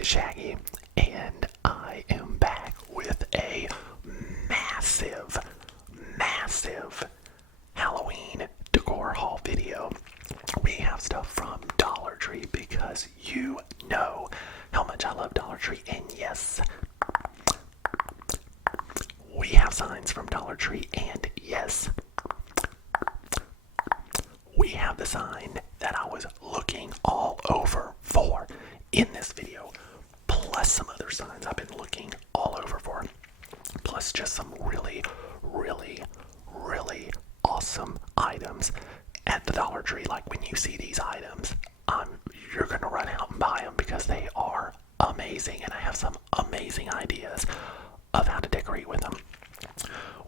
is Shaggy, and I am back with a massive, massive Halloween decor haul video. We have stuff from Dollar Tree because you know how much I love Dollar Tree, and yes, we have signs from Dollar Tree, and yes, we have the sign that I was looking all over for in this video, plus some other signs I've been looking all over for, plus just some really, really, really awesome items at the Dollar Tree. Like when you see these items, you're going to run out and buy them because they are amazing, and I have some amazing ideas of how to decorate with them.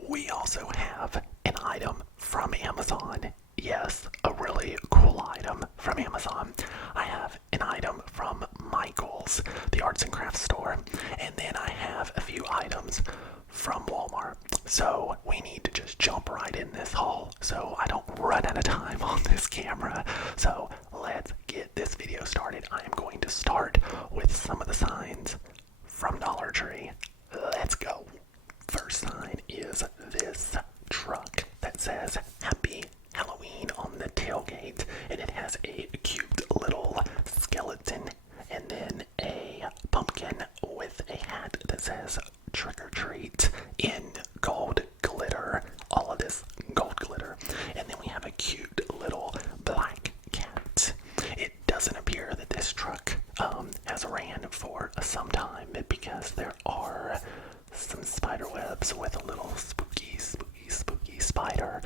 We also have an item from Amazon. Yes, a really cool item from Amazon. I have an item from Michael's, the arts and crafts store, and then I have a few items from Walmart. So we need to just jump right in this haul so I don't run out of time on this camera. So let's get this video started. I am going to start with some of the signs from Dollar Tree. Let's go. First sign is this truck that says Happy Halloween on the tailgate, and it has a cute little skeleton and then a pumpkin with a hat that says Trick or Treat in gold glitter, all of this gold glitter. And then we have a cute little black cat. It doesn't appear that this truck has ran for some time because there are some spider webs with a little spooky spider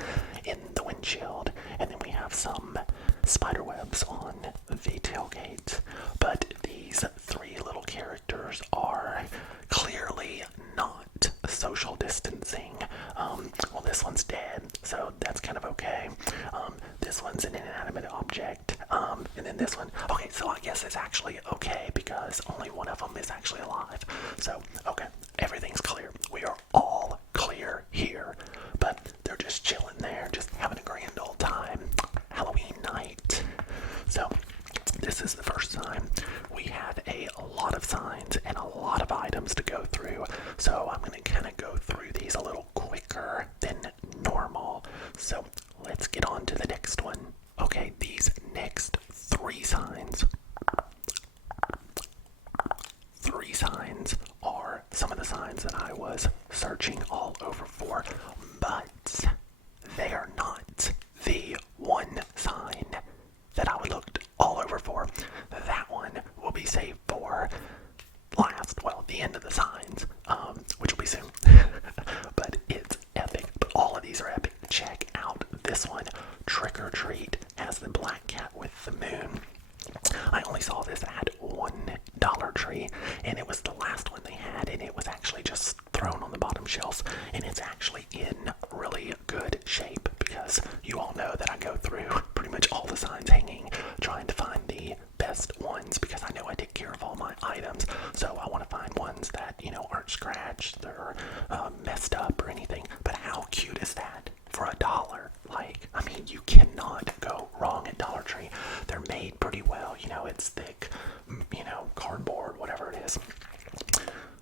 in the windshield, and then we have some spider webs on the tailgate. But these three little characters are clearly not social distancing. Well, this one's dead, so that's kind of okay. This one's an inanimate object, and then this one, okay, so I guess it's actually okay because only one of them is actually alive. So, okay, everything's clear. We are all clear here, but they're just chilling there, just having a grand old time. Halloween night. So, this is the first sign. We have a lot of signs and a lot of items to go through, so I'm going to kind of go through these a little quicker than normal. So let's get on to the next one. Okay, these next three signs are some of the signs that I was searching all over for, but they are not the one sign that I looked all over for. That one will be saved for the end of the signs, which will be soon. But it's epic. But all of these are epic. Check out this one. Trick or Treat has the black cat with the moon. I only saw this at one Dollar Tree, and it was the last one they had, and it was actually just thrown on the bottom shelf, and it's actually in really good shape because you all know that I go through pretty much all the signs hanging, trying to find the best ones because I know I take care of all my items. So I want to find ones that, aren't scratched or messed up or anything. But how cute is that for $1? Like, I mean, you cannot go wrong at Dollar Tree. They're made pretty well. It's thick, cardboard, whatever it is.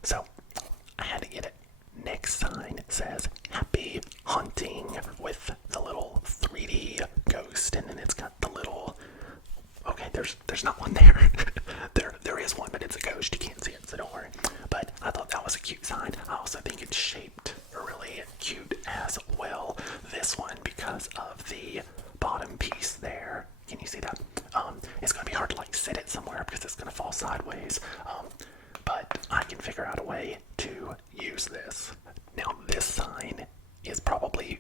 So I had to get it. Next sign says Happy Hunting with the little 3D ghost, and then it's got the little, okay, there's not one there. there is one, but it's a ghost. You can't see it, so don't worry. But I thought that was a cute sign. I also think it's shaped really cute as well. This one, because of the bottom piece there. Can you see that? It's going to be hard to sit it somewhere because it's going to fall sideways. But I can figure out a way to use this. Now, this sign is probably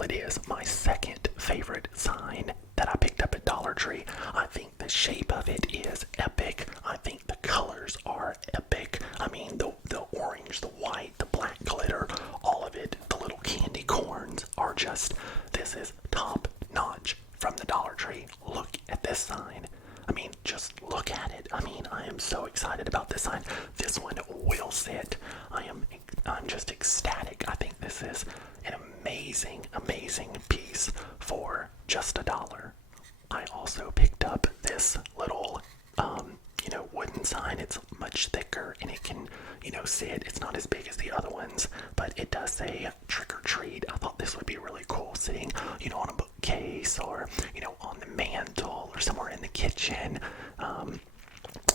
it is my second favorite sign that I picked up at Dollar Tree. I think the shape of it is epic. I think the colors are epic. I mean, the orange, the white, the black glitter, all of it, the little candy corns are just, this is top notch from the Dollar Tree. Look at this sign. I mean, just look at it. I mean, I am so excited about this sign. This one will sit. I'm just ecstatic. I think this is an amazing piece for just $1. I also picked up this little, wooden sign. It's much thicker and it can, sit. It's not as big as the other ones, but it does say trick or treat. I thought this would be really cool sitting, on a bookcase or, on the mantle or somewhere in the kitchen.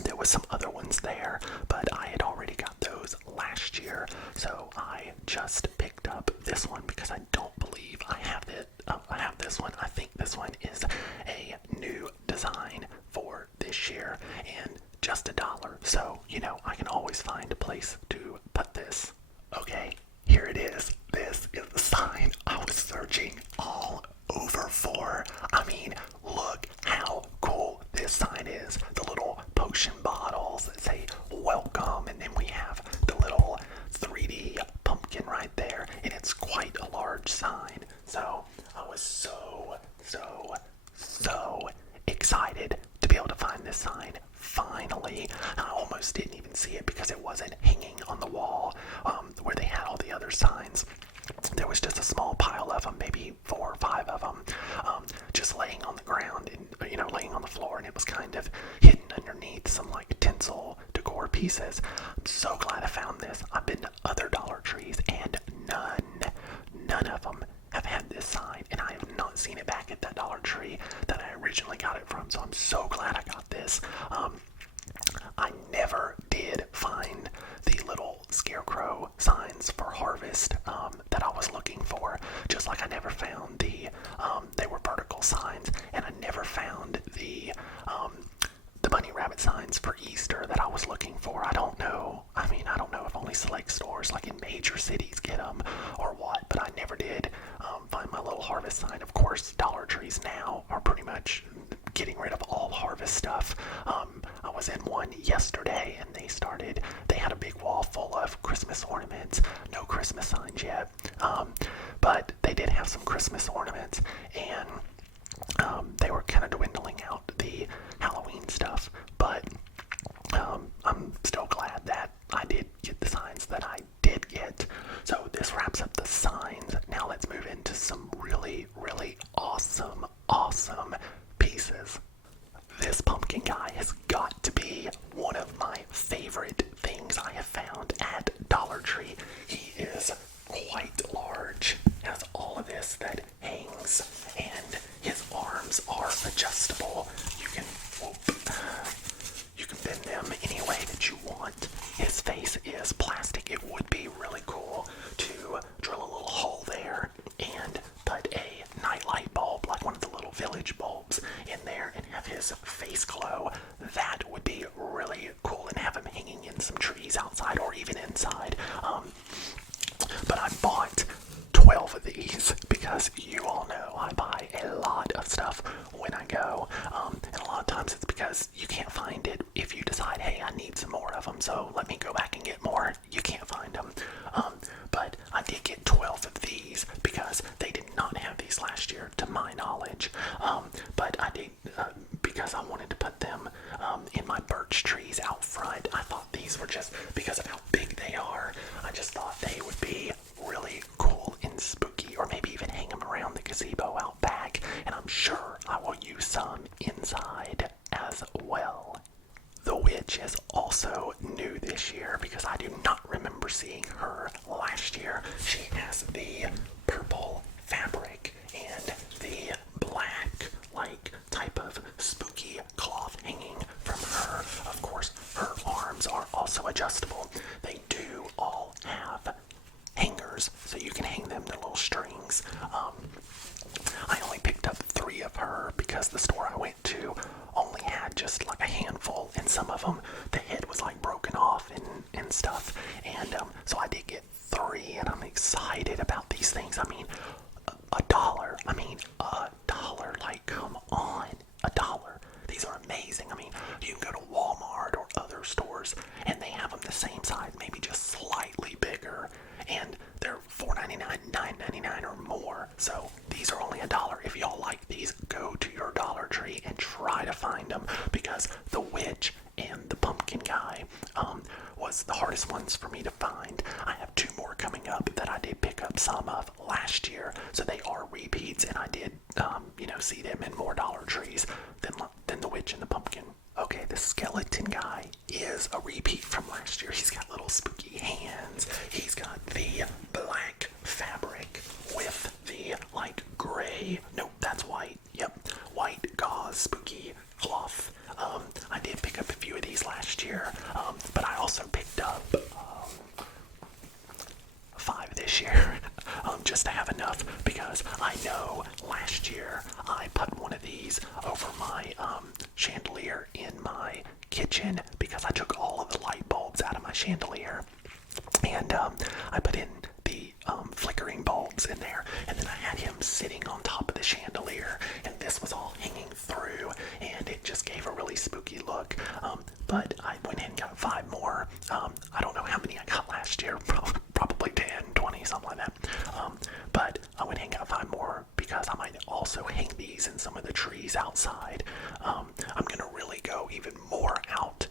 There was some other ones there, but I had already got those last year, so I just picked up this one because I don't believe I have it. I have this one. I think this one is a new design for this year, and just $1. So I can always find a place to put this. Okay, here it is. This is the sign I was searching all over for. I mean, look how cool this sign is. The little potion bottles that say welcome, and then we have the little 3D pumpkin right there, and it's quite a large sign. So I was so excited to be able to find this sign. Finally, I almost didn't even see it because it wasn't hanging on the wall where they had all the other signs. There was just a small pile of them, maybe 4 or 5 of them, just laying on the ground and, laying on the floor, and it was kind of hidden underneath some like tinsel decor pieces. I'm so glad I found this. I've been to other Dollar Trees and none of them have had this sign, and I have not seen it back at that Dollar Tree that I originally got it from, so I'm so glad I got this. I never did find the little scarecrow signs for harvest that I was looking for, just like I never found they were vertical signs, and I never found the bunny rabbit signs for Easter that I was looking for. I don't know if only select stores like in major cities get them or what, but I never did find my little harvest sign. Of course, Dollar Trees now are pretty much getting rid of all harvest stuff. I was in one yesterday and they had a big wall full of Christmas ornaments. No Christmas signs yet, but they did have some Christmas ornaments, and they were kind of dwindling out the Halloween stuff, but I'm still glad that I did get the signs that I did get. So this wraps up the signs. Now let's move into some really awesome pieces. This pumpkin guy has got to be one of my favorite things I have found at Dollar Tree. He is quite large, has all of this that hangs, and his arms are adjustable. You can bend them any way that you want. His face is plastic. It would be really cool to drill a little hole there and put a nightlight bulb, like one of the little village bulbs, in there and have his face glow. That would be really cool, and have him hanging in some trees outside or even inside. But I bought 12 of these because you all know I buy a lot of stuff when I go, and a lot of times it's because you can't find it. If you decide, hey, I need some more of them, so let me go back and get more, you can't find them. But I did get 12 of these because they did not have these last year, to my knowledge. But I did, because I wanted to put them in my birch trees out front. I thought these were, just because of how big they are, I just thought they would be really cool and spooky, or maybe even hang them around the gazebo out back, and I'm sure I will use some inside as well. The witch is also new this year because I do not remember seeing her last year. She has the purple fabric and the black type of spooky cloth hanging from her. Of course, her arms are also adjustable. They do all have hangers, so you can hang them to little strings. I only picked up 3 of her because the store I went to only had just like a handful, and some of them the head was like broken off and stuff, and so I did get 3, and I'm excited about these things. I mean, $1. I mean, $1. Like, come on, $1. These are amazing. I mean, you can go to Walmart or other stores and they have them the same size, maybe just slightly bigger, and they're $4.99, $9.99 or more. So these are only $1. If y'all like these, go to your Dollar Tree and try to find them, because the witch and the pumpkin guy was the hardest ones for me to find. I have 2 more coming up that I did pick up some of last year, so they are repeats, and I did see them in more Dollar Trees than the witch and the pumpkin. Okay, the skeleton guy chandelier in my kitchen because I took all of the light bulbs out of my chandelier, and I put in the flickering bulbs in there, and then I had him sitting on top of the chandelier, and this was all hanging through, and it just gave a really spooky look. But I went in and got 5 more. I don't know how many I got last year, probably 10, 20, something like that. But I went in and got 5 more because I might also hang these in some of the trees outside. I'm gonna really go even more out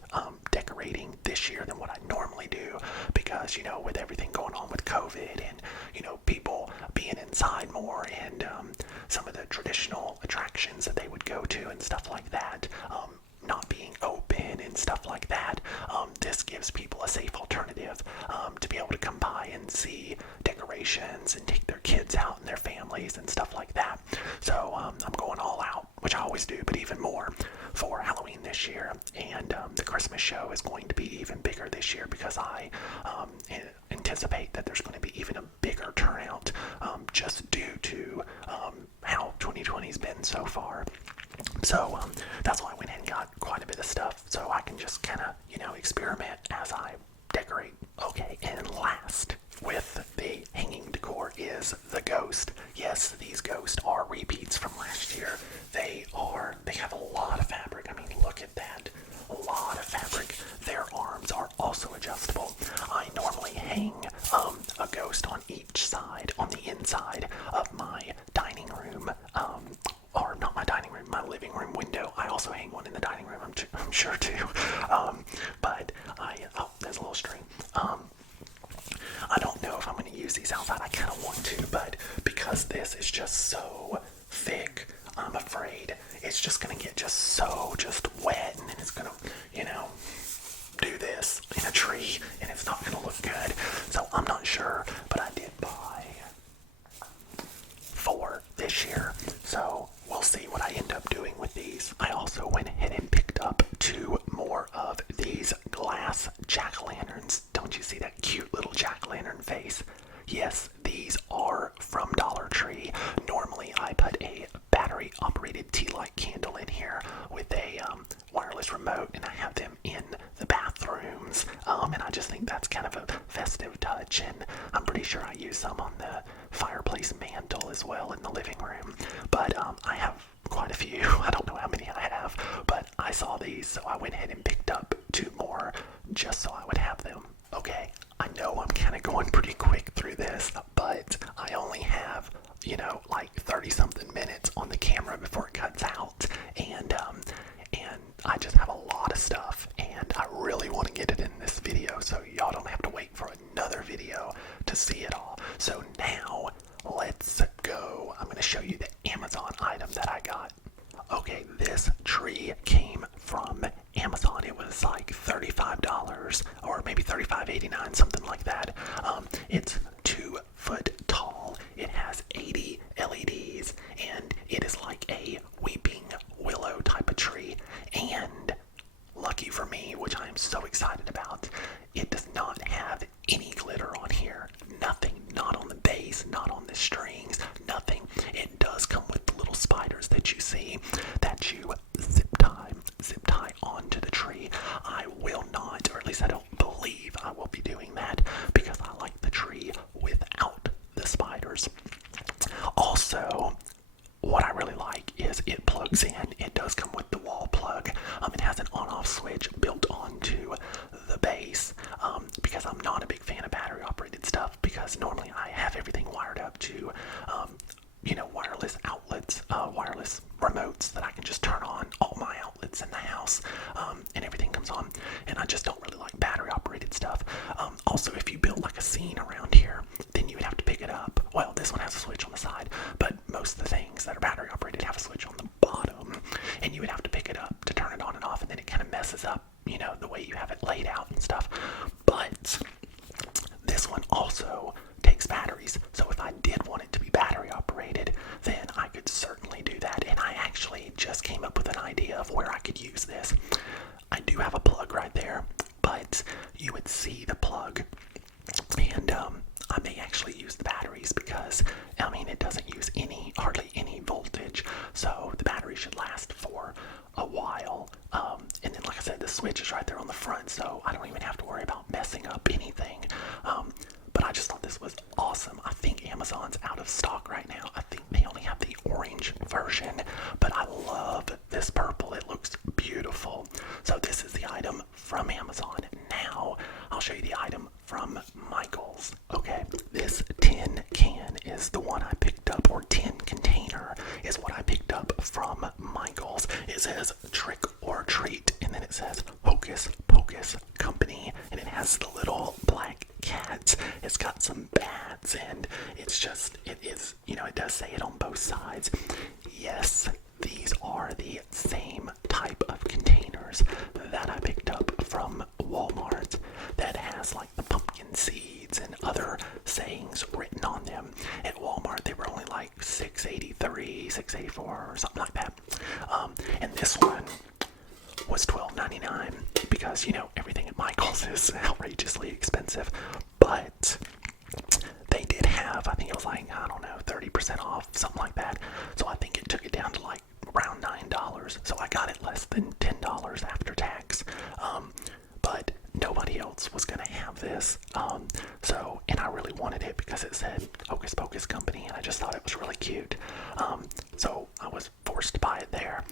decorating this year than what I normally do, because with everything going on with COVID and people being inside more, and some of the traditional attractions that they would go to and stuff like that not being open and stuff like that, this gives people a safe alternative to be able to come by and see decorations and take their kids out and their families and stuff like that. So I'm going all out, which I always do, but even more for Halloween this year. And the Christmas show is going to be even bigger this year because I anticipate that there's going to be even a bigger turnout, just due to how 2020's been so far. So that's why I went ahead and got quite a bit of stuff, so I can just kind of experiment as I decorate. Okay, and last with the hanging decor is the ghost. Yes, these ghosts are repeats from last year. They have a lot of fabric. I mean, look at that. A lot of fabric. Their arms are also adjustable. I normally hang a ghost on each side, on the inside of my dining room, or not my dining room, my living room window. I also hang one in the dining room, I'm sure too. But there's a little string. I don't know if I'm going to use these outside. I kind of want to, but because this is just so thick, I'm afraid it's just going to get just wet, and then it's going to, do this in a tree, and it's not going to look good. So I'm not sure, but I did buy 4 this year, so we'll see what I end up doing with these. I also went ahead and picked up 2 more of these glass jack-o'-lanterns. Don't you see that cute little jack-o'-lantern face? Yes, these are from Dollar Tree. Normally I put a battery-operated tea light candle in here with a wireless remote, and I have them in the bathrooms, and I just think that's kind of a festive touch, and I'm pretty sure I use some on the fireplace mantle as well in the living room. But I have quite a few. I don't know how many I have, but I saw these, so I went ahead and picked up 2 more just so I would have them. Okay, I know I'm kind of going pretty quick through this, but I only have, like 30 something minutes on the camera before it cuts out, and I just have a lot of stuff, and I really want to get it in this video, so y'all don't have to wait for another video to see it all. So now, let's go. I'm going to show you the Amazon item that I got. Okay, this tree came from Amazon. It was like $35 or maybe $35.89, something like that. It's 2 foot tall. It has 80 LEDs, and it is like a weeping willow type of tree. And lucky for me, which I am so excited about, it does not have any glitter on here. Nothing. Not on the base, not on the strings, nothing. It does come with the little spiders that you see that you zip tie onto the tree. I will not, or at least I don't believe I will be doing that, because I like the tree without the spiders. Also, what I really like is it plugs in. It does come with the wall plug. It has an on-off switch built onto the base, because I'm not a big fan of battery-operated stuff, because normally I have everything wired up to, wireless outlets, wireless remotes that I can just turn on all my outlets in the house, and everything comes on, and I just don't really like battery-operated stuff. Also, if you build like a scene around here, then you would have to pick it up. Well, this one has a switch on the side, but most of the things that are battery-operated have a switch on the bottom, and you would have to pick it up to turn it on and off, and then it kind of messes up, the way you have it laid out and stuff. But this one also takes batteries, so if I did want it to be battery operated, then I could certainly do that. And I actually just came up with an idea of where I could use this. I do have a plug right there, but you would see the plug, and I may actually use the batteries, because it doesn't use hardly any voltage, so the battery should last for a while. And then, like I said, the switch is right there on the front, so I don't even have to worry about messing up anything. But I just thought this was awesome. I think Amazon's out of stock right now. I think they only have the orange version, but I love this purple. It looks beautiful. So this is the item from Amazon. Now I'll show you the item from Michaels. Okay, this tin can is the one I picked up, or tin container is what I picked up from Michaels. It says Trick or Treat, and then it says Hocus Pocus Company, and it has the little black cats. It's got some bats, and it's just, it is, you know, it does say it on both sides. Yes, these are the same type of containers that I picked up from Walmart that has like the pumpkin seeds and other sayings written on them. At Walmart, they were only like $6.83, $6.84, or something like that. And this one was $12.99 because, you know, everything at Michael's is outrageously expensive. But they did have, I think it was like, I don't know, 30% off, something like that. So I think it took it down to like around $9. So I got it less than $10 after tax. But nobody else was going to have this. And I really wanted it because it said Hocus Pocus Company, and I just thought it was really cute. So I was forced to buy it there,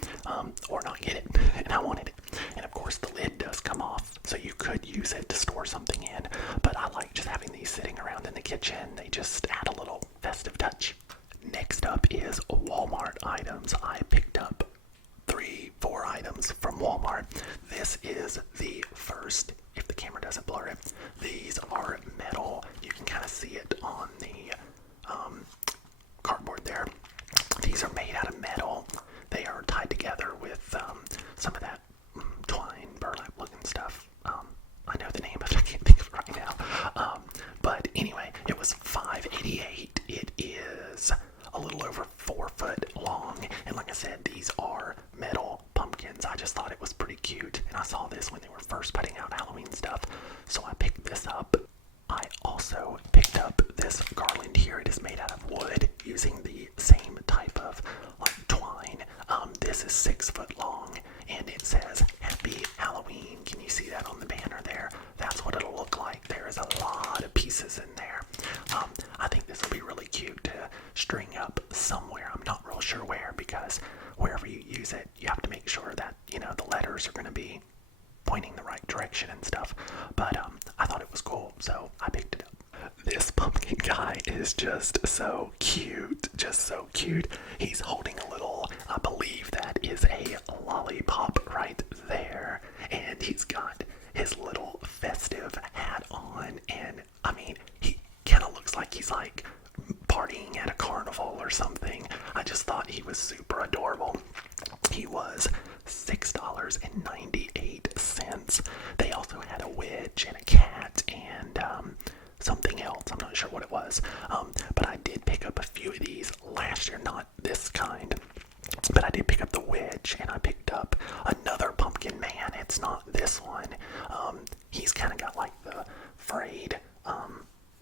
or not get it, and I wanted it. And of course the lid does come off, so you could use it to store something in, but I like just having these sitting around in the kitchen. They just add a little festive touch. Next up is Walmart items. I picked up 3-4 items from Walmart. This is the first, if the camera doesn't blur it. These are metal. You can kind of see it on the cardboard there. These are made out of metal. They are tied together with some of that twine, burlap looking stuff. I know the name of it, I can't think of it right now. But anyway, it was $5.88. It is a little over 4 foot long, and like I said, these are metal pumpkins. I just thought it was pretty cute, and I saw this when they were first putting out Halloween stuff, so I picked this up. I also picked up this garland here. It is made out of wood using the same type of like twine. This is 6 foot long, and it says Happy Halloween. Can you see that on the banner there? That's what it'll look like. There is a lot of pieces in there. I think this will be really cute to string up somewhere. I'm not real sure where, because wherever you use it, you have to make sure that, you know, the letters are going to be pointing the right direction and stuff. But I thought it was cool, so I picked it up. This pumpkin guy is just so cute, just so cute. He's holding a little, I believe that is a lollipop right there, and he's got his little festive hat on, and I mean, he kind of looks like he's like partying at a carnival or something. I just thought he was super adorable. He was $6.98. They also had a witch and a cat and something else. I'm not sure what it was. But I did pick up a few of these last year, not this kind. But I did pick up the witch, and I picked up another pumpkin man. It's not this one. He's kind of got like the frayed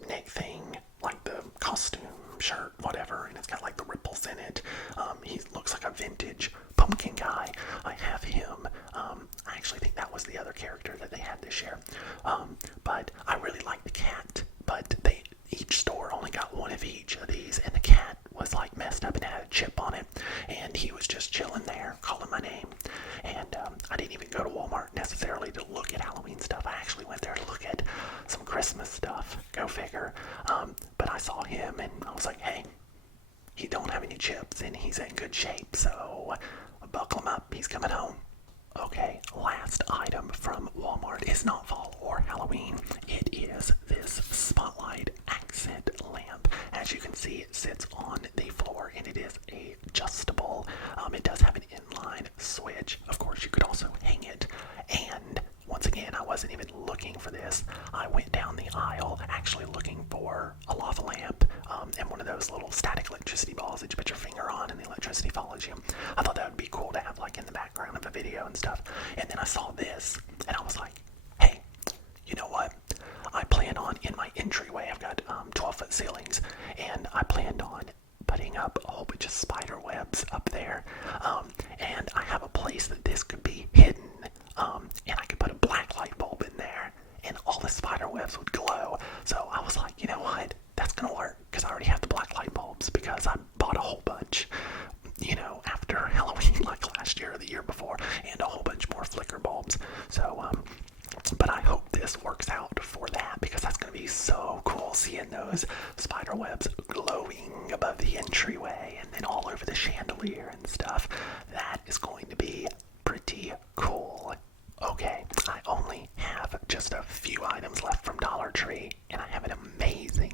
neck thing, like the costume shirt, whatever, and it's got like the ripples in it. He looks like a vintage pumpkin guy. I have him. I actually think that was the other character that they had this year. But I really like the cat, but each store only got one of each of these, and the cat was like messed up and had a chip on it, and he was just chilling there calling my name. And I didn't even go to Walmart necessarily to look at Halloween stuff. I actually went there to look at some Christmas stuff, go figure. But I saw him and I was like, hey, he don't have any chips and he's in good shape, so buckle him up, he's coming home. Okay, last item from Walmart is not fall or Halloween. It is this spotlight accent lamp. As you can see, it sits on the floor and it is adjustable. It does have an inline switch. Of course, you could also hang it. And once again, I wasn't even looking for this. I went down the aisle actually looking for a lava lamp and one of those little static electricity balls that you put your finger on and the electricity follows you. I thought that would be cool to have like in the background of a video and stuff. And then I saw this and I was like, hey, you know what? I plan on, in my entryway, I've got 12-foot ceilings, and I planned on putting up a whole bunch of spider webs up there. And I have a place that this cool. Okay, I only have just a few items left from Dollar Tree, and I have an amazing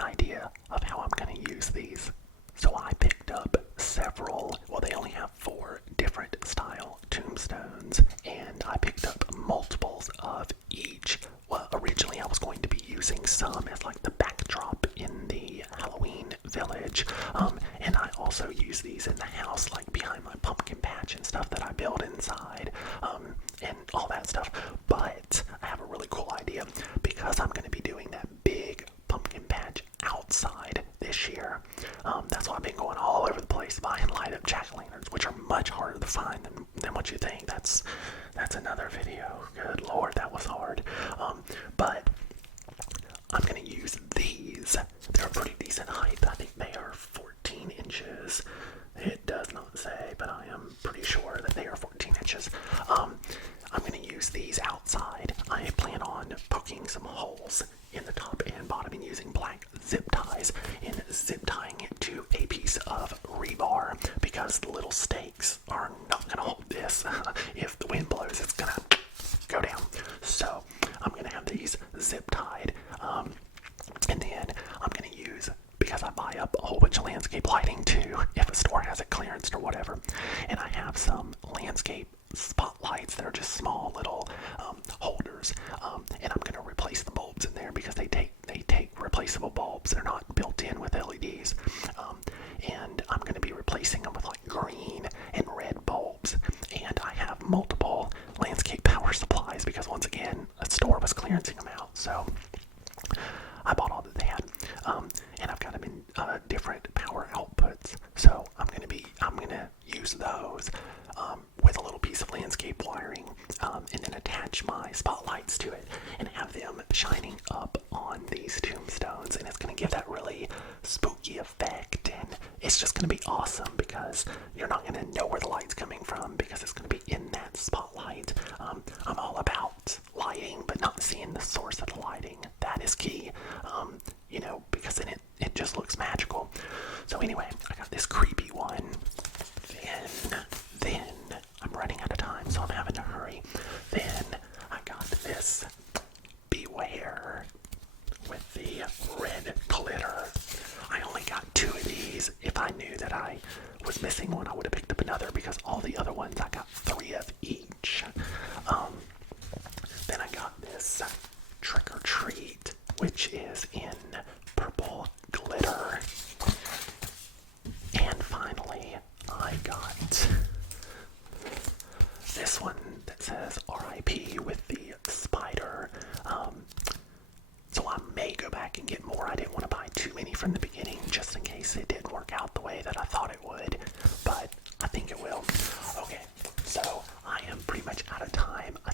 idea of how I'm going to use these. So I picked up several, well, they only have 4 different style tombstones, and I picked up multiples of each. Well, originally I was going to be using some as like the backdrop in the Halloween village, and I also use these in the house, like behind my pumpkin patch and stuff that I build inside, and all that stuff. But I have a really cool idea, because I'm going to be doing that big pumpkin patch outside this year. That's why I've been going all over the place buying light up jack-o'-lanterns, which are much harder to find than what you think. That's another video. Good Lord, that was hard. But I'm going to use these. They're a pretty decent height. I think they are 14 inches. It does not say, but I am pretty sure that they are 14 inches. I'm going to use these outside. I plan on poking some holes in the top and bottom and using black zip ties and zip tying it to a piece of rebar, because the little stakes are not going to hold this. If the wind blows, it's going to go down. So I'm going to have these zip tied, and then I'm going to use, because I buy up a whole bunch of landscape lighting too, if a store has it clearanced or whatever, and I have some landscape spotlights that are just small little holders, and I'm going to replace the bulbs in there, because they take replaceable bulbs. They're not built in with LEDs, and I'm going to be replacing them with like green and red bulbs. And I have multiple landscape power supplies, because once again a store was clearancing them out, so I bought all that they had, and I've got them in different power outputs. So I'm gonna use those with a little piece of landscape wiring, and then attach my spotlights to it and have them shining up on these tombstones, and it's gonna give that really spooky effect, and it's just gonna be awesome, because you're not gonna know where the light's coming from, because it's gonna be in that spotlight. I'm all about lighting, but not seeing the source of the lighting. That is key, because then it just looks magical. So anyway, I got this creepy one. Then I'm running out of time, so I'm having to hurry. Then I got this Beware with the red glitter. I only got 2 of these. If I knew that I was missing one, I would have picked up another, because all the other ones I got 3 of each. Then I got this Trick or Treat, which is in purple glitter. And finally, I got this one that says RIP with the spider. So I may go back and get more. I didn't want to buy too many from the beginning, just in case it didn't work out the way that I thought it would, but I think it will. Okay, so I am pretty much out of time. I